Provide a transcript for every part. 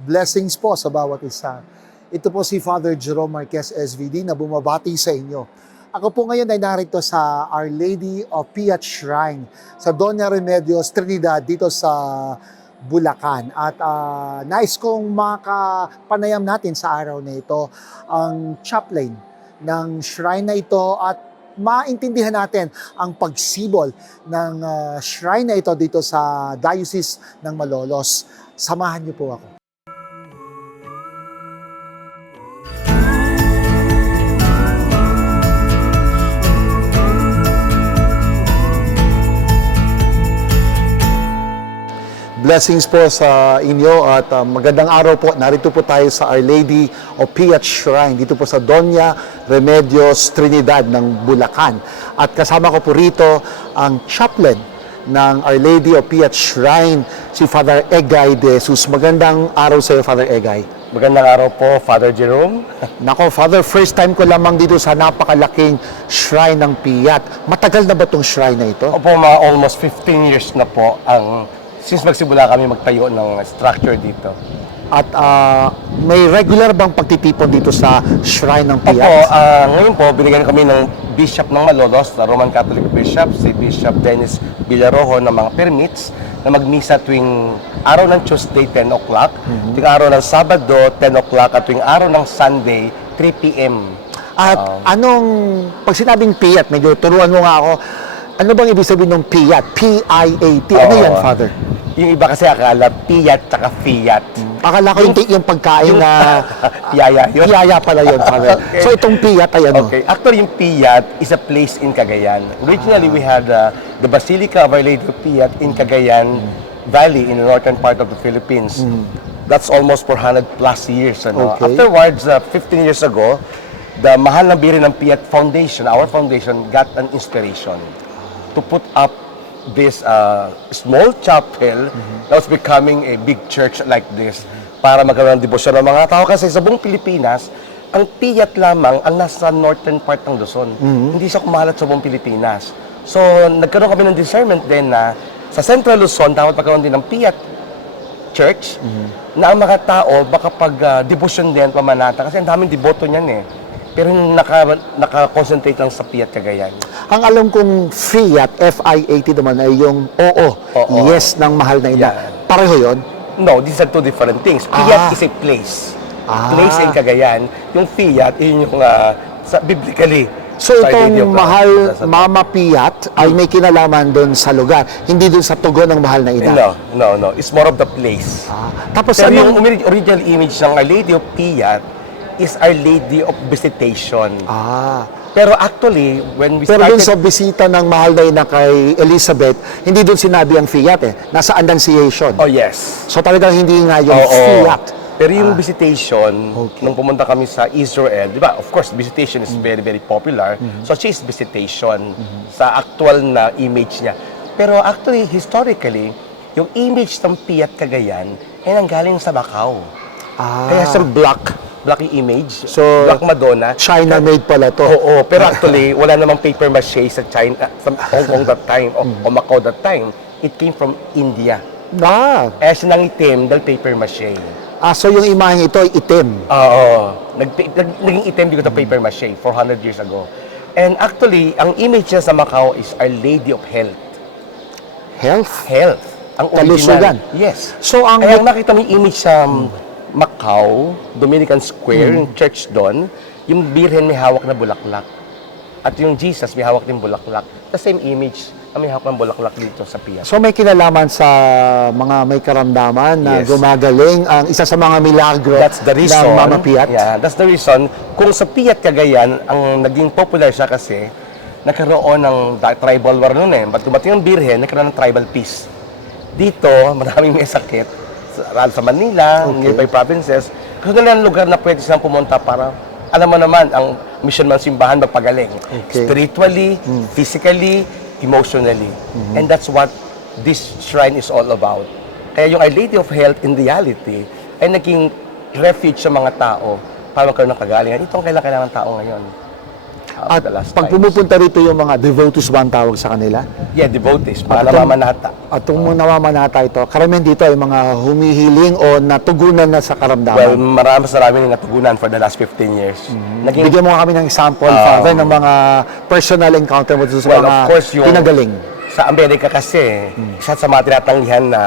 Blessings po sa bawat isa. Ito po si Father Jerome Marquez SVD na bumabati sa inyo. Ako po ngayon ay narito sa Our Lady of Piat Shrine sa Doña Remedios Trinidad dito sa Bulacan. At nais kong makapanayam natin sa araw na ito ang chaplain ng shrine na ito at maintindihan natin ang pagsibol ng shrine na ito dito sa Diocese ng Malolos. Samahan niyo po ako. Blessings po sa inyo at magandang araw po. Narito po tayo sa Our Lady of Piat Shrine dito po sa Doña Remedios Trinidad ng Bulacan. At kasama ko po rito ang chaplain ng Our Lady of Piat Shrine, si Father Egay de Jesus. Magandang araw sa iyo, Father Egay. Magandang araw po, Father Jerome. Nako, Father, first time ko lamang dito sa napakalaking shrine ng Piat. Matagal na ba itong shrine na ito? Opo, almost 15 years na po since magsimula kami magtayo ng structure dito. At may regular bang pagtitipon dito sa shrine ng Opo, Piat? ngayon po, binigyan kami ng Bishop ng Malolos, na Roman Catholic Bishop, si Bishop Dennis Villarojo, ng mga permits na magmisa tuwing araw ng Tuesday, 10 o'clock, tuwing araw ng Sabado, 10 o'clock, at tuwing araw ng Sunday, 3 p.m. At pag sinabing Piat, medyo turuan mo nga ako, ano bang ibig sabihin ng Piat? P-I-A-T. Ano yan, Father? Yung iba kasi akala, Piat tsaka Fiat. Akala ko yung pagkain na Piyaya yun. piyaya pala yun, Father. Okay. So itong Piat ay ano? Okay. Actually, yung Piat is a place in Cagayan. Originally, we had the Basilica of Our Lady of Piat in Cagayan Valley in the northern part of the Philippines. That's almost 400 plus years. Ano? Okay. Afterwards, 15 years ago, the Mahal na Birhen ng Piat Foundation, our foundation, got an inspiration to put up this small chapel that was becoming a big church like this para magkaroon ng debosyon ng mga tao. Kasi sa buong Pilipinas, ang Piat lamang ang nasa northern part ng Luzon. Hindi siya kumalat sa buong Pilipinas. So, nagkaroon kami ng discernment din na sa Central Luzon, dapat magkaroon din ng Piat Church na ang mga tao baka pag-debosyon din, pamanata. Kasi ang daming deboto niyan eh. Pero naka-concentrate lang sa Piat Cagayan. Ang alam kong Fiat, F-I-A-T naman ay yung oo, yes ng mahal na ina. Yeah. Pareho yun? No, these are two different things. Piat is a place. Place in Cagayan. Yung Fiat, yun yung biblically. So itong mahal Mama Piat ay may kinalaman doon sa lugar, hindi doon sa tugon ng mahal na ina. No. It's more of the place. Tapos Pero yung original image ng Our Lady of Piat is Our Lady of Visitation. Pero actually, when we Pero started... doon sa bisita ng mahal na ina kay Elizabeth, hindi doon sinabi ang Fiat eh. Nasa Annunciation. Oh, yes. So talagang hindi nga yung Fiat. Pero yung visitation, nung pumunta kami sa Israel, di ba, of course, visitation is very, very popular. So, she is visitation sa actual na image niya. Pero actually, historically, yung image ng Piat Cagayan ay nanggaling sa Macau. Kaya sa black yung image, So, Black Madonna. China-made pala to. Oo, pero actually, wala namang paper mache sa China, sa Hong Kong that time, o Macau that time. It came from India. Eh, sinangitim dahil paper mache. So yung imaheng ito ay itim. Oo. Naging itim because of paper mache 400 years ago. And actually, ang image niya sa Macau is Our Lady of Health. Health? Health. Ang Kalusugan. original. Yes. So ang Kaya nakita mo yung image sa Macau, Dominican Square, yung church doon, yung Birhen may hawak na bulaklak. At yung Jesus may hawak din bulaklak. The same image na may hawak ng bulaklak dito sa Piat. So may kinalaman sa mga may karamdaman na Yes. gumagaling ang isa sa mga milagro That's the reason. ng Mama Piat. Yeah, that's the reason. Kung sa Piat Cagayan, ang naging popular siya kasi nagkaroon ng tribal war noon eh. Ba't dumating ang Birhen, nagkaroon ng tribal peace. Dito, maraming may sakit. Sa Manila, nearby provinces. Kasi ganun ang lugar na pwede silang pumunta para, alam mo naman, ang mission ng simbahan magpagaling. Spiritually, physically, emotionally. And that's what this shrine is all about. Kaya yung Our Lady of Health in reality ay naging refuge sa mga tao para magkaroon ng kagalingan. Ito ang kailangan ng tao ngayon. At the last pag times. pumupunta rito yung mga devotees ba ang tawag sa kanila? Yeah, devotees, mga At itong- namamanata. At kung namamanata ito, karamihan dito ay mga humihiling o natugunan na sa Well, karamdaman. marami na natugunan for the last 15 years. Naging, Bigyan mo nga kami ng example, Father, ng mga personal encounter mo sa well, mga of course, yung pinagaling. sa Amerika kasi, isa sa mga tinatanggihan na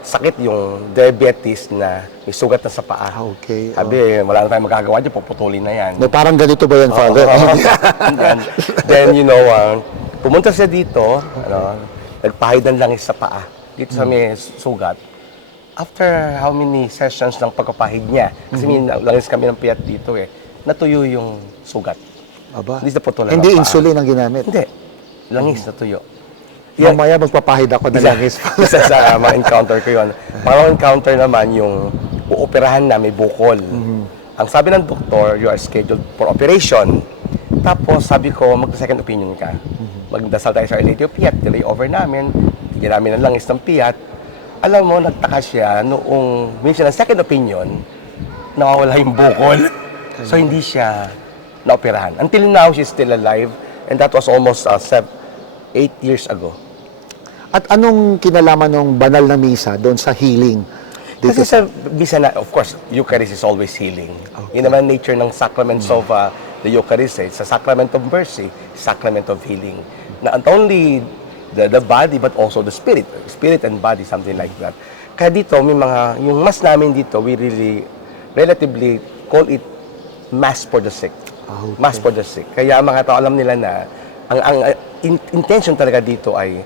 sakit yung diabetes na may sugat na sa paa. Okay. Sabi, wala na tayong magagawa dyan, puputulin na yan. No, parang ganito ba yan, Father? then, you know, pumunta siya dito, nagpahid ng langis sa paa, dito sa may sugat. After how many sessions ng pagpapahid niya, kasi may langis kami ng piyat dito natuyo yung sugat. Aba. Hindi na putulan Hindi ng paa. insulin ang ginamit. Hindi. Langis natuyo. Mamaya magpapahid ako ng langis. Isa sa mga encounter ko yun. Pangalawang encounter naman yung uoperahan na may bukol. Ang sabi ng doktor, you are scheduled for operation. Tapos sabi ko, mag-second opinion ka. Magdasal tayo sa Our Lady of Piat, delay over namin, bigyan namin ng langis ng Piat. Alam mo, nagtaka siya noong minsan ng second opinion, nawawala yung bukol. So hindi siya naoperahan. Until now, she's still alive. And that was almost 8 years ago. At anong kinalaman ng banal na misa doon sa healing? Kasi sa bisa na, of course, Eucharist is always healing. Yun naman nature ng sacraments of the Eucharist. It's a sacrament of mercy, sacrament of healing. Not only the body, but also the spirit. Spirit and body, something like that. Kaya dito, may mga, yung mass namin dito, we really, relatively, call it mass for the sick. Okay. Mass for the sick. Kaya ang mga tao, alam nila na, ang intention talaga dito ay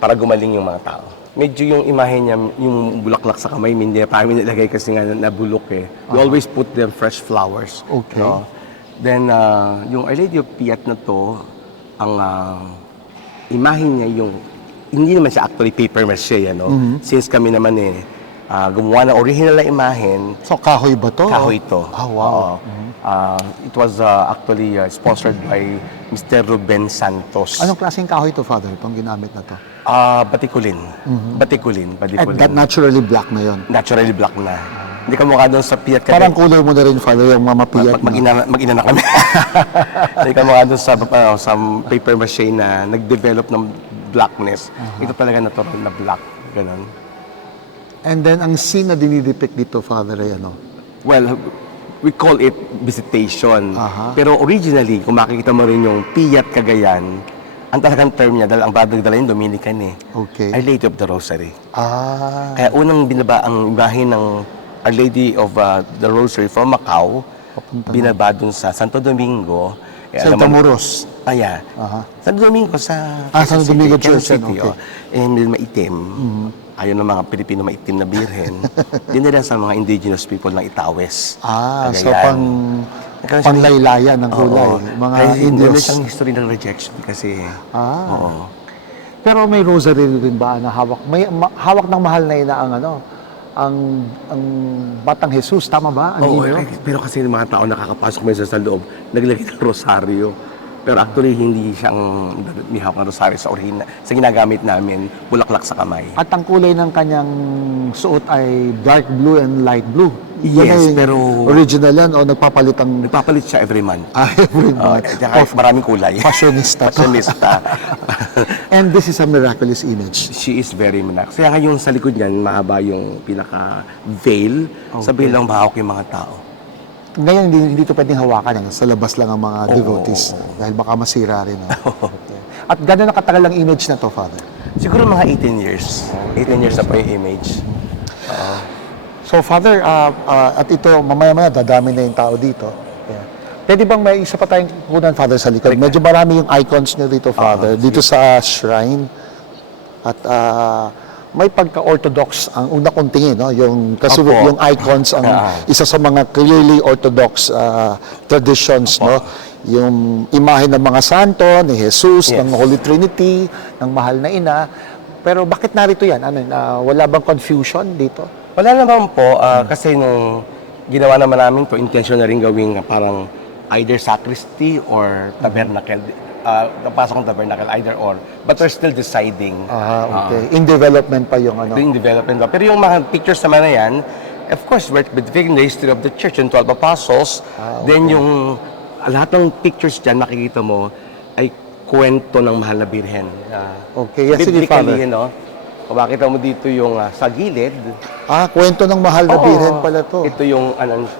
para gumaling yung mga tao. Medyo yung imahe niya, yung bulaklak sa kamay, hindi pa kami nilagay kasi nga nabulok We always put them fresh flowers. Okay. Then, yung Our Lady of Piat na to, ang imahe niya yung, hindi naman siya actually paper mache, Since kami naman gumawa ng original na imahen, So, kahoy ba to? kahoy ito. Ah, wow. It was actually sponsored by Mr. Ruben Santos. Anong klaseng kahoy to, Father, itong ginamit na to? Batikulin. Batikulin. And that naturally black na yon. Naturally black na. Hindi ka mukha doon sa Piat ka. Parang color mo na rin, Father, yung mamapiyat na. Mag-ina na kami. Hindi ka mukha doon sa paper mache na nag-develop ng blackness. Ito talaga natural na black. Ganun. And then, ang scene na dinidepict dito, Father, ay ano? Well, we call it visitation. Aha. Pero originally, kung makikita mo rin yung Piat Cagayan, ang talagang term niya, dahil ang dala yung Dominican Okay. Our Lady of the Rosary. Ah. Kaya unang binaba ang imahe ng Our Lady of the Rosary from Macau, binaba dun sa Santo Domingo. Sa Intramuros. Yeah. Aha. Santo Domingo sa Santo Quezon Domingo City, Quezon Church, City, okay. And maitim. Ayaw ng mga Pilipino maitim na birhen. Dinala sa mga indigenous people ng Itawes. So Cagayan. panglaylayan ng kulay. Mga Hindi Indios. siyang history ng rejection kasi. Oo. Pero may rosary rin ba na hawak? May hawak ng mahal na ina ang ano? Ang Batang Jesus, tama ba? Ang Oo, inyo? pero kasi yung mga tao nakakapasok minsan sa loob, naglagay ng rosaryo. Pero actually, hindi siyang may hawak ng rosaryo sa sa ginagamit namin, bulaklak sa kamay. At ang kulay ng kanyang suot ay dark blue and light blue. Yes, Yan ay pero- original yan o nagpapalit ang Nagpapalit siya every month. every month. Tsaka maraming kulay. Fashionista to. Fashionista. And this is a miraculous image. She is very manak. Kaya nga yung sa likod niyan, mahaba yung pinaka-veil. Sa veil lang bahawak yung mga tao. Ngayon, hindi ito pwedeng hawakan. Sa labas lang ang mga devotees. Dahil baka masira rin. At gano'n nakatagal ang image na to, Father? Siguro mga 18 years. 18 years na po yung image. So, Father, at ito, mamaya-maya, dadami na yung tao dito. Yeah. Pwede bang may isa pa tayong kukunan, Father, sa likod? Medyo marami yung icons nyo dito, Father, dito sa shrine. At may pagka-orthodox ang una kong tingin, no? Kasi Opo. yung icons ang isa sa mga clearly orthodox traditions, no? Yung imahe ng mga santo, ni Jesus, Yes. ng Holy Trinity, ng Mahal na Ina. Pero bakit narito yan? Wala bang confusion dito? Wala naman po, kasi nung ginawa naman namin to, intention na rin gawing parang either sacristy or tabernacle. Napasok ng tabernacle, either or. But we're still deciding. Okay. In development pa yung ano. Doing development. Pero yung mga pictures naman na yan, of course, we're between the history of the church and 12 apostles. Then yung lahat ng pictures dyan, makikita mo, ay kwento ng mahal na birhen. Okay, yes, sige, Father. Biblically, no? Kung makita mo dito yung sa gilid. Kwento ng mahal na Oo, birhen pala to. Ito yung,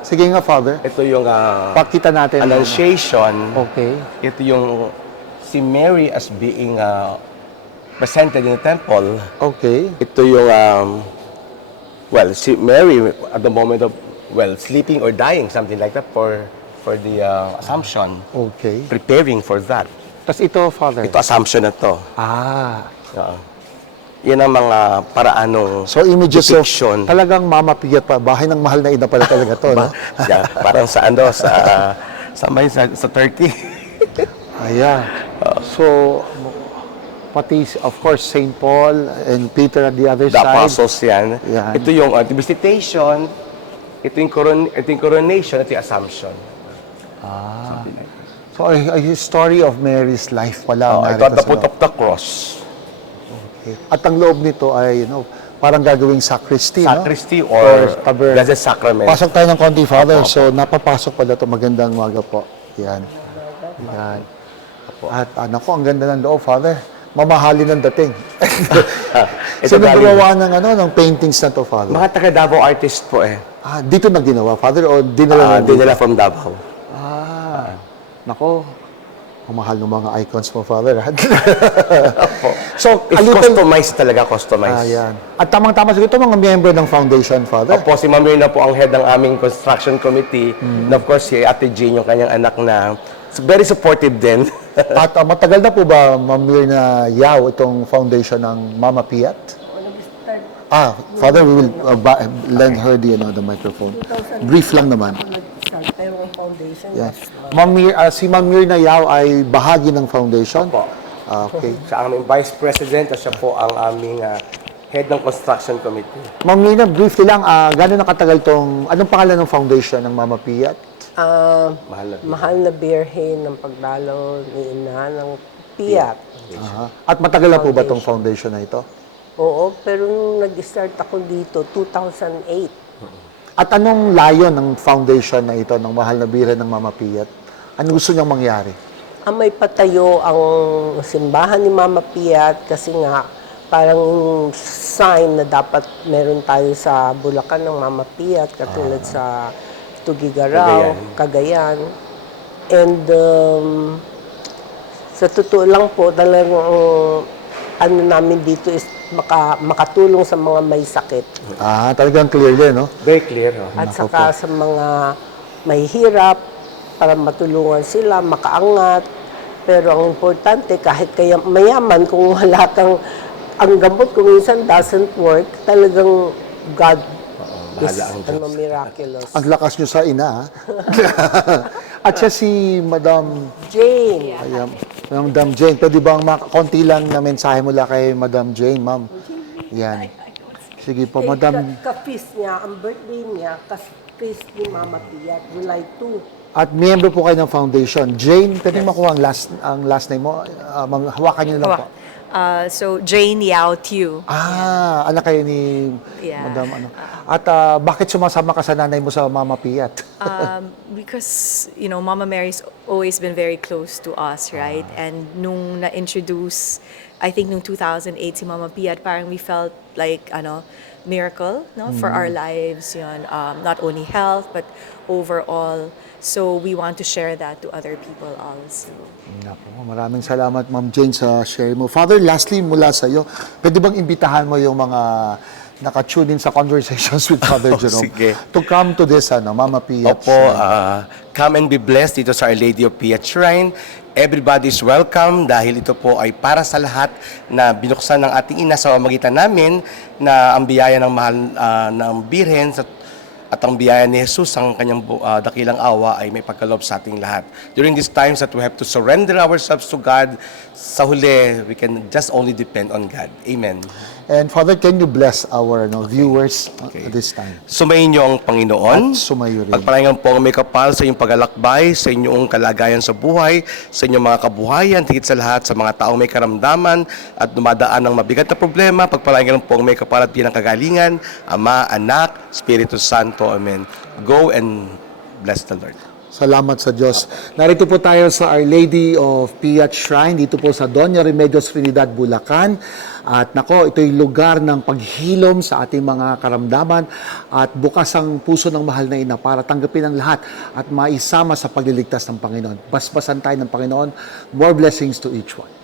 Sige nga, Father. ito yung Pakita natin. Annunciation. Okay. Ito yung si Mary as being presented in the temple. Okay. Ito yung, si Mary at the moment of, sleeping or dying, something like that for the Assumption. Okay. Preparing for that. Tapos ito, Father. Ito, Assumption na to. Oo. Yan ang mga paraanong So, images of depiction. talagang Mama Pia pa. Bahay ng mahal na ina pala talaga to, no? Yeah, parang sa Turkey. Ayan. So, pati, of course, St. Paul and Peter on the other The side. apostles yan. Yan. Ito yung visitation, ito yung coronation, ito yung Assumption. Something like that. So, a story of Mary's life pala. Ito at the foot of the cross. Okay. At ang loob nito ay, parang gagawing sacristy, no? Sacristy or tabernacle. Blessed Sacrament. Pasok tayo ng konti, Father. So, napapasok pala ito. Magandang umaga po. Yan. Yan. At ang ganda ng loob, Father. Mamahalin ang dating. Ito Sino galing- gumawa ng ng paintings na to, Father? Mga taga Davao artist po eh. Dito na ginawa, Father? O dinala na Dinala from Davao. Nako. Ang mahal ng mga icons mo, Father. So, It's customized talaga, customized. Ayan. At tamang-tama siguro ito mga member ng foundation, Father. Opo, si Ma'am Mirna po ang head ng aming construction committee. And of course, si Ate Jane, yung kanyang anak na very supportive din. At matagal na po ba, Ma'am Mirna Yao, itong foundation ng Mama Piat? Father, we will lend her the microphone. Brief lang naman. Pero ang foundation Yeah. Si Ma'am Mirna Yao ay bahagi ng foundation? Opo. Okay. Siya ang aming vice president at siya po ang aming head ng construction committee. Ma'am Mirna, briefly lang, gano'n nakatagal anong pangalan ng foundation ng Mama Piat? Mahal na Birhen ng pagdalaw ni Ina ng Piat. At matagal na po ba itong foundation na ito? Oo, pero nung nag-start ako dito, 2008. At anong layon ng foundation na ito, ng Mahal na Birhen ng Mama Piat? Ano gusto niyang mangyari? May patayo ang simbahan ni Mama Piat kasi nga parang sign na dapat meron tayo sa Bulacan ng Mama Piat katulad sa Tugigaraw, Cagayan. And sa totoo lang po, talagang ano namin dito is makatulong sa mga may sakit. Talagang clear din, no? Very clear. At saka sa mga may hirap, para matulungan sila, makaangat. Pero ang importante, kahit kaya mayaman, kung wala kang, ang gamot kung minsan doesn't work, talagang God is miraculous. Ang lakas niyo sa ina, ha? At siya si Madam Jane, Madam Jane. Pwede bang konti lang na mensahe mula kay Madam Jane, Ma'am? Yan. Sige po, Madam. ka-feast niya, ang birthday niya, ka-feast ni Mama Piat, July 2. At miyembro po kayo ng foundation. Jane, pwede makuha ang last name mo? Hawakan niyo na lang po. So, Jane Yao Tiu. Anak kayo ni Yeah. Madam At bakit sumasama ka sa nanay mo sa Mama Piat? Because, Mama Mary's always been very close to us, right? And nung na-introduce, I think nung 2008 si Mama Piat, parang we felt like, miracle, no? For our lives, yun. Not only health, but overall. So, we want to share that to other people also. Naku, maraming salamat, Ma'am Jane, sa share mo. Father, lastly, mula sa iyo, pwede bang imbitahan mo yung mga naka-tune in sa Conversations with Father Jerome sige. to come to this Mama Piat? Opo, come and be blessed dito sa Our Lady of Piat Shrine. Everybody is welcome dahil ito po ay para sa lahat na binuksan ng ating ina sa pamamagitan namin na ang biyaya ng mahal ng Birhen at ang biyaya ni Jesus, ang kanyang dakilang awa ay may pagkaloob sa ating lahat. During these times that we have to surrender ourselves to God, sa huli, we can just only depend on God. Amen. And Father, can you bless our viewers at this time? Sumayin niyo ang Panginoon. At sumayo rin. Pagpalaingan po ang may kapal sa inyong paglalakbay, sa inyong kalagayan sa buhay, sa inyong mga kabuhayan, tigit sa lahat sa mga taong may karamdaman at dumadaan ng mabigat na problema. Pagpalaingan po ang may kapal at ng kagalingan, Ama, Anak, Espiritu Santo. Amen. Go and bless the Lord. Salamat sa Diyos. Narito po tayo sa Our Lady of Piat Shrine, dito po sa Doña Remedios Trinidad, Bulacan. At nako, ito'y lugar ng paghilom sa ating mga karamdaman at bukas ang puso ng mahal na ina para tanggapin ang lahat at maisama sa pagliligtas ng Panginoon. Basbasan tayo ng Panginoon. More blessings to each one.